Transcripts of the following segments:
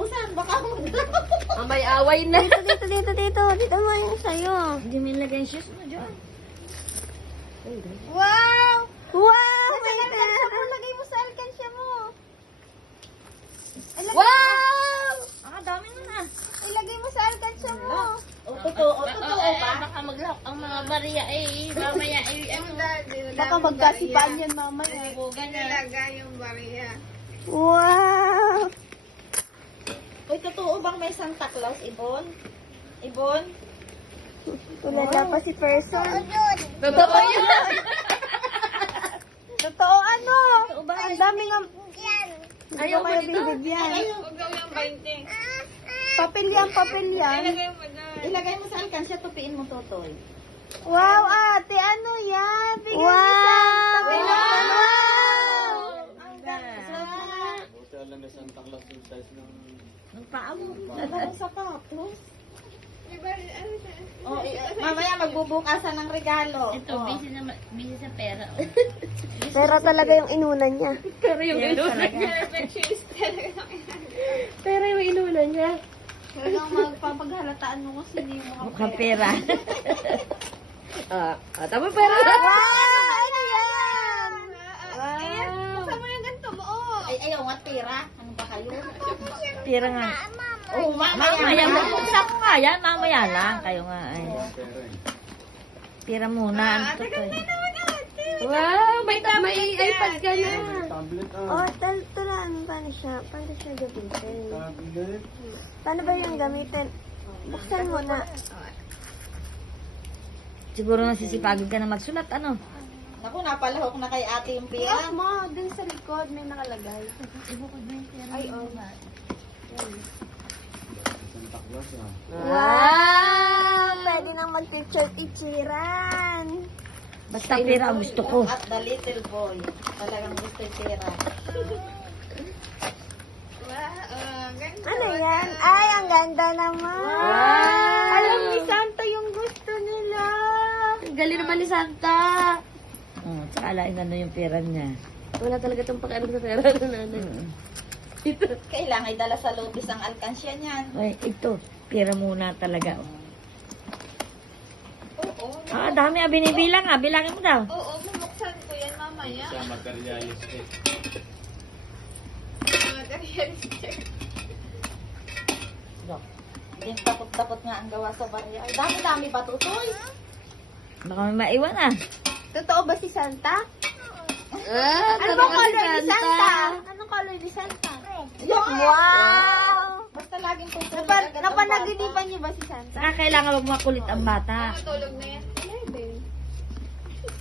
Susan, baka May away na. Dito mo yung sa'yo. Hindi mo nilagay yung shoes mo dyan. Wow! Wow! May alkansya mo. Lagay mo sa alkansya mo. Wow! Ah, dami na. Ilagay mo sa alkansya mo. Totoo ba? Baka maglak ang mga bariya mamaya Baka magkasipaan yan mamaya. Nilagay yung bariya. Wow! Uy, totoo bang may Santa Claus, Ibon? Ibon? Tulala pa si person. Totoo yun. Totoo ano? Ang dami nga. Ayaw mo kayo dito. binibigyan. Huwag daw yung 20. Papel yan. Ilagay mo sa alkansya, tupiin mo, Totoy. Wow, ate, ano yan? Bigay ni Santa. Wow! Ang ganda. Buti alam na Santa Claus yung size ng... Ang paa mo. Ang sapatos. Oh, mamaya magbubukasan ng regalo. Ito, busy sa pera. Pero talaga yung inunan niya. Pero yung inunan niya. Pero yung inunan niya. Talagang magpapaghalataan mo kasi hindi mo Mukhang pera. Tama pera. Wow! Ano yan? Buksan mo yung ganito mo. Ay, ayaw nga, tira. Ano ba kayo? Pera nga. Oh, Mamaya, buksan ko nga yan. Mamaya lang. Kayo nga. Ay. Pera eh. Pera muna. Ano to? Wow! May iPad ka na. Tablet Oh, tulaan. Paano siya gamitin? Tablet. Paano ba yung gamitin? Buksan mo na. Siguro nasisipagin ka na magsulat. Ano? Naku, napalahok na kay ate yung pera. mo, dun sa likod may nakalagay. Ay, oh. Santa Claus ah. Wow! Pwede nang mag-teacher-teacheran. Basta pera ang gusto ko. At the little boy. Talagang gusto yung pera. Ano yan? Ay, ang ganda naman. Wow! Alam ni Santa yung gusto nila. Galing naman ni Santa. Tsaka alain ano yung pera niya. Wala talaga itong pakialam sa pera na nanay. Kailangan dala sa lobis ang alkansya niyan. Ay, ito. Pera muna talaga. Oo. Dami binibilang bilangin mo daw. Oo, bubuksan ko yan mamaya. Sa materialistic. Din takot-takot nga ang gawa sa barya. Ay, dami-dami ba, Tutoy? Baka may maiwan Totoo ba si Santa? Ano Ano ba color ni Santa? Anong color ni Santa? Wow! Basta laging tutulog. Napanaginipan niyo ba si Santa? Saka kailangan wag makulit ang bata. Tulog na yan.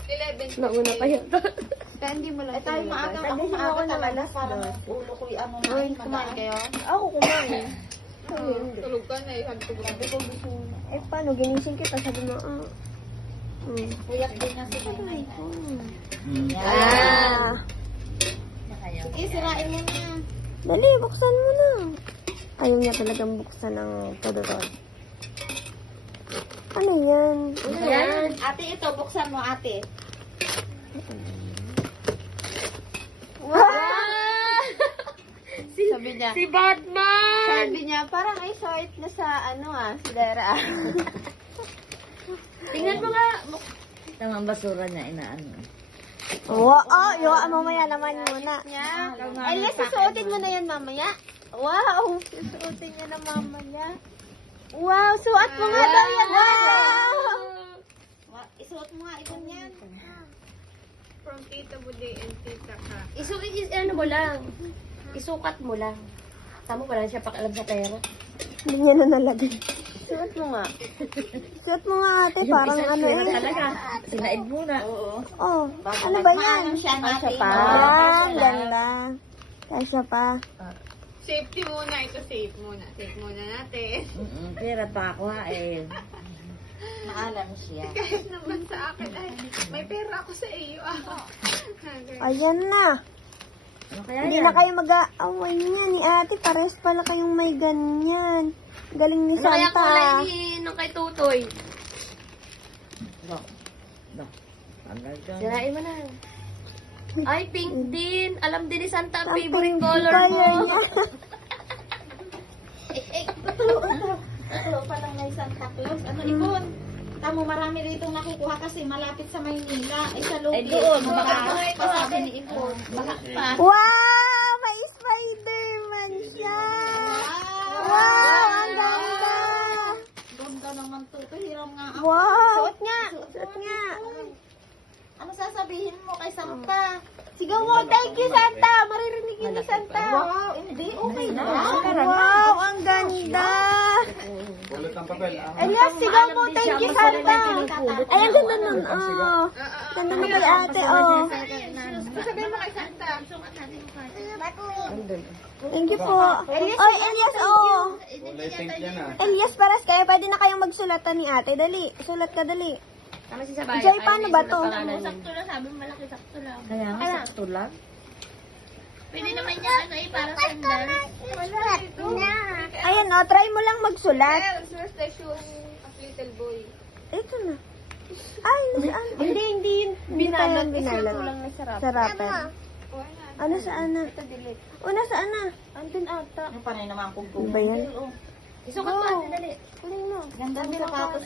11. Nauna pa yun. Kaya hindi mo lang Eh, tayo maaga. Ako maaga talaga. Parang ulo ko'y ano na. Ay, kumain kayo? Ako kumain. Tulog ka na. Sabi ko gusto mo. Eh, paano? Ginising kita. Sabi mo, Kuyak din na si Nanay. Ah. Sige, sirain mo na. Dali, buksan mo na. Ayaw niya talagang buksan ng todorod. Ano yan? Yan. Ate, ito. Buksan mo, ate. Sabi niya, Si Batman! sabi niya, parang ay short na sa sidera. Tingnan mo nga. Tamang basura niya inaano. Mamaya naman muna. Elias, susuotin mo na yan mamaya. Wow, susuotin niya na mamaya. Wow, suot mo nga daw yan. Wow! Isuot mo nga, ikon yan. From Tita Bude and Tita Ka. Ano mo lang. Isukat mo lang. Tama wala siya pakialam sa pera. Hindi niya na nalagay. Suot mo nga. Suot mo nga ate, parang ano Pera eh. talaga. Sinaid muna. Oo. Oh, ano ba yan? Maanong siya natin. Ang ganda. Kasya pa. Safety muna. Ito safe muna. Safe muna natin. Pera pa ako ha eh. Maalam siya. Kahit naman sa akin, ay, may pera ako sa iyo. Ayan na. Ano kaya Hindi yan? na kayo mag-aaway niya ni ate. Pares pala kayong may ganyan. Galing ni Ano kaya Santa. kulay nung kay Tutoy? Tanggal ka. Sirain mo na. Ay, pink din. Alam din ni Santa ang favorite color Color mo. niya. Tamo, marami rito nakukuha kasi malapit sa Maynila. Ay, sa loob Ay, doon. doon, Baka pasabi ni Ipon. Baka pa. Wow! May Spider-Man siya! Wow! Ang ganda! Ganda naman to. Hiram nga ako. Wow! Suot nga! Suot nga! Ano sasabihin mo kay Santa? Sigaw mo, thank you Santa! Maririnig yun ni Santa! Wow, hindi. Okay na. Wow! Ang ganda! Pulot ng papel. Elias, sigaw mo, thank you Santa! Ay, ang ganda nun. Oh. Ganda na kay ate, oh. Sabihin mo kay Santa. Thank you po. Oy, Elias, oh. Kulay pink yan ah. Elias, paras kayo. Pwede na kayong magsulatan ni ate. Dali. Sulat ka, dali. Tama si Sabaya. Joy, paano ba to? Sakto lang, sabi mo malaki sakto lang. Kaya nga, sakto lang. Pwede naman niya ano eh, para sandal. Ayan, oh. Try mo lang magsulat. First station of little boy. Ito na. Ay, nasaan? Hindi yun. Binalot. Binalot. Sa wrapper. Ano saan na? Una saan na? Andun ata. Ano pa rin naman kung Ano ba yan? Isukat mo, ate, dali. Kunin mo. Ganda ng sapatos